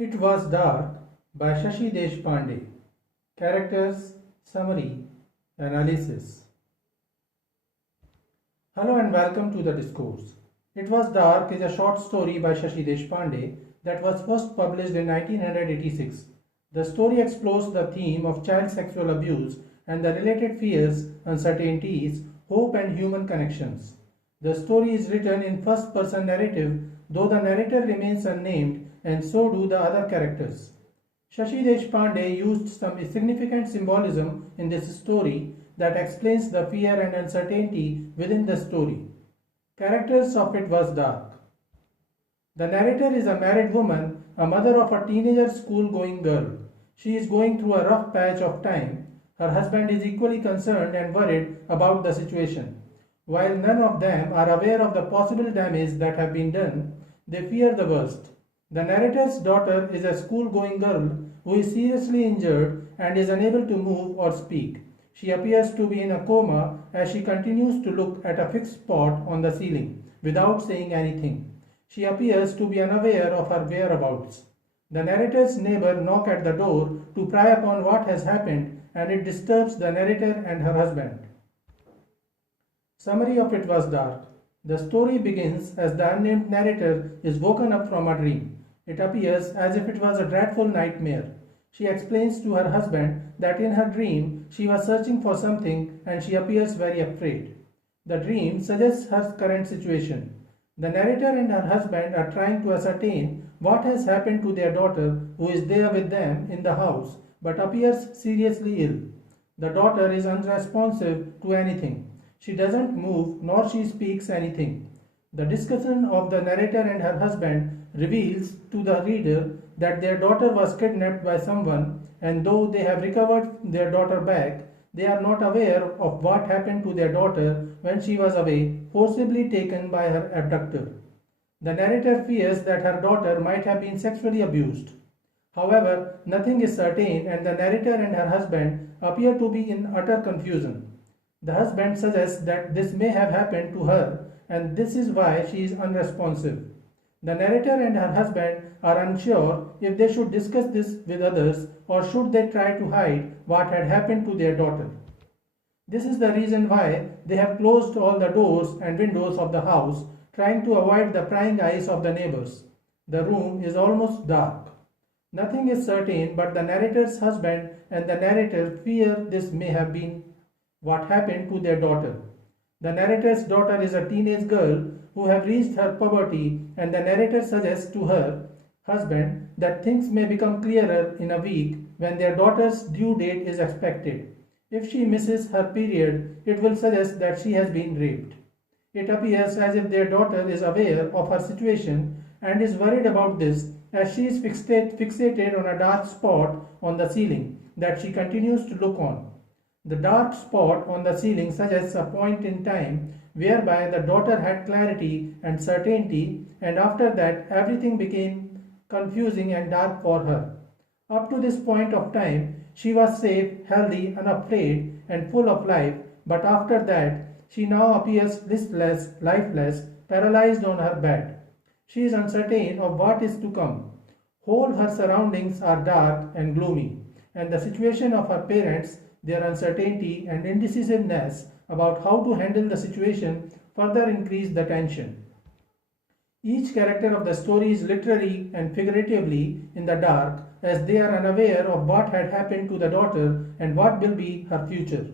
It Was Dark by Shashi Deshpande. Characters, Summary, Analysis. Hello and welcome to the Discourse. It Was Dark is a short story by Shashi Deshpande that was first published in 1986. The story explores the theme of child sexual abuse and the related fears, uncertainties, hope and human connections. The story is written in first-person narrative, though the narrator remains unnamed and so do the other characters. Shashi Deshpande used some significant symbolism in this story that explains the fear and uncertainty within the story. Characters of It Was Dark. The narrator is a married woman, a mother of a teenager school-going girl. She is going through a rough patch of time. Her husband is equally concerned and worried about the situation. While none of them are aware of the possible damage that have been done, they fear the worst. The narrator's daughter is a school-going girl who is seriously injured and is unable to move or speak. She appears to be in a coma as she continues to look at a fixed spot on the ceiling without saying anything. She appears to be unaware of her whereabouts. The narrator's neighbor knocks at the door to pry upon what has happened, and it disturbs the narrator and her husband. Summary of It Was Dark. The story begins as the unnamed narrator is woken up from a dream. It appears as if it was a dreadful nightmare. She explains to her husband that in her dream she was searching for something and she appears very afraid. The dream suggests her current situation. The narrator and her husband are trying to ascertain what has happened to their daughter who is there with them in the house but appears seriously ill. The daughter is unresponsive to anything. She doesn't move nor she speaks anything. The discussion of the narrator and her husband reveals to the reader that their daughter was kidnapped by someone, and though they have recovered their daughter back, they are not aware of what happened to their daughter when she was away, forcibly taken by her abductor. The narrator fears that her daughter might have been sexually abused. However, nothing is certain and the narrator and her husband appear to be in utter confusion. The husband suggests that this may have happened to her and this is why she is unresponsive. The narrator and her husband are unsure if they should discuss this with others or should they try to hide what had happened to their daughter. This is the reason why they have closed all the doors and windows of the house, trying to avoid the prying eyes of the neighbors. The room is almost dark. Nothing is certain, but the narrator's husband and the narrator fear this may have been what happened to their daughter. The narrator's daughter is a teenage girl who have reached her puberty, and the narrator suggests to her husband that things may become clearer in a week when their daughter's due date is expected. If she misses her period, it will suggest that she has been raped. It appears as if their daughter is aware of her situation and is worried about this as she is fixated on a dark spot on the ceiling that she continues to look on. The dark spot on the ceiling suggests a point in time whereby the daughter had clarity and certainty, and after that everything became confusing and dark for her. Up to this point of time, she was safe, healthy, unafraid, and full of life, but after that, she now appears listless, lifeless, paralyzed on her bed. She is uncertain of what is to come. Whole her surroundings are dark and gloomy, and the situation of her parents, their uncertainty and indecisiveness about how to handle the situation further increase the tension. Each character of the story is literally and figuratively in the dark as they are unaware of what had happened to the daughter and what will be her future.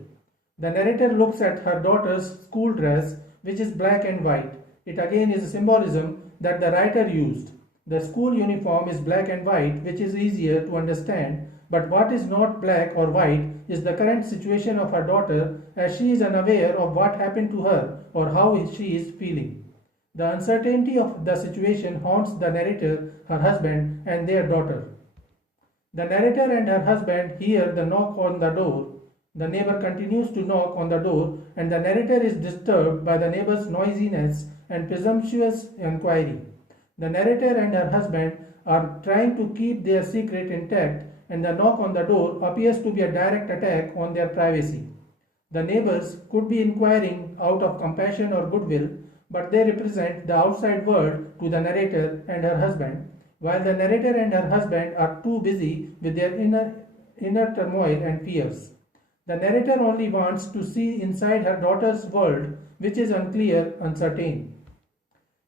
The narrator looks at her daughter's school dress, which is black and white. It again is a symbolism that the writer used. The school uniform is black and white, which is easier to understand, but what is not black or white is the current situation of her daughter as she is unaware of what happened to her or how she is feeling. The uncertainty of the situation haunts the narrator, her husband, and their daughter. The narrator and her husband hear the knock on the door. The neighbor continues to knock on the door, and the narrator is disturbed by the neighbor's noisiness and presumptuous inquiry. The narrator and her husband are trying to keep their secret intact, and the knock on the door appears to be a direct attack on their privacy. The neighbors could be inquiring out of compassion or goodwill, but they represent the outside world to the narrator and her husband. while the narrator and her husband are too busy with their inner turmoil and fears. The narrator only wants to see inside her daughter's world, which is unclear, uncertain.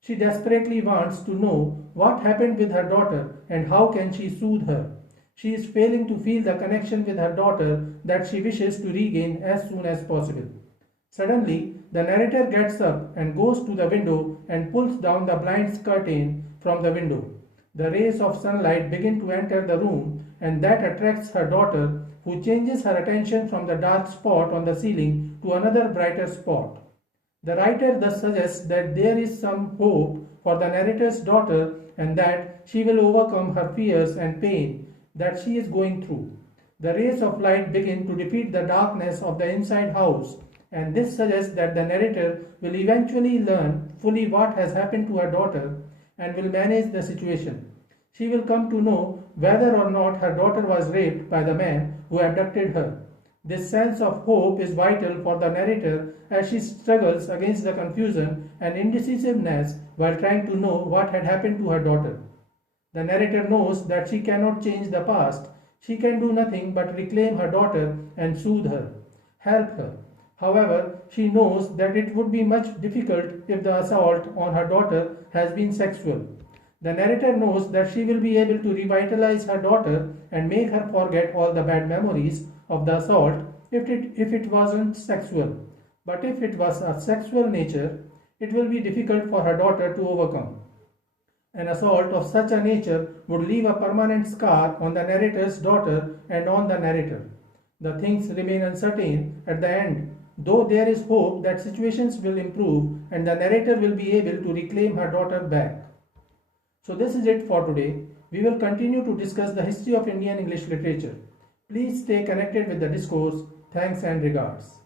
She desperately wants to know what happened with her daughter and how can she soothe her. She is failing to feel the connection with her daughter that she wishes to regain as soon as possible. Suddenly, the narrator gets up and goes to the window and pulls down the blind curtain from the window. The rays of sunlight begin to enter the room, and that attracts her daughter, who changes her attention from the dark spot on the ceiling to another brighter spot. The writer thus suggests that there is some hope for the narrator's daughter and that she will overcome her fears and pain that she is going through. The rays of light begin to defeat the darkness of the inside house, and this suggests that the narrator will eventually learn fully what has happened to her daughter and will manage the situation. She will come to know whether or not her daughter was raped by the man who abducted her. This sense of hope is vital for the narrator as she struggles against the confusion and indecisiveness while trying to know what had happened to her daughter. The narrator knows that she cannot change the past. She can do nothing but reclaim her daughter and soothe her, help her. However, she knows that it would be much difficult if the assault on her daughter has been sexual. The narrator knows that she will be able to revitalize her daughter and make her forget all the bad memories of the assault if it wasn't sexual. But if it was a sexual nature, it will be difficult for her daughter to overcome. An assault of such a nature would leave a permanent scar on the narrator's daughter and on the narrator. The things remain uncertain at the end, though there is hope that situations will improve and the narrator will be able to reclaim her daughter back. So this is it for today. We will continue to discuss the history of Indian English literature. Please stay connected with the discourse. Thanks and regards.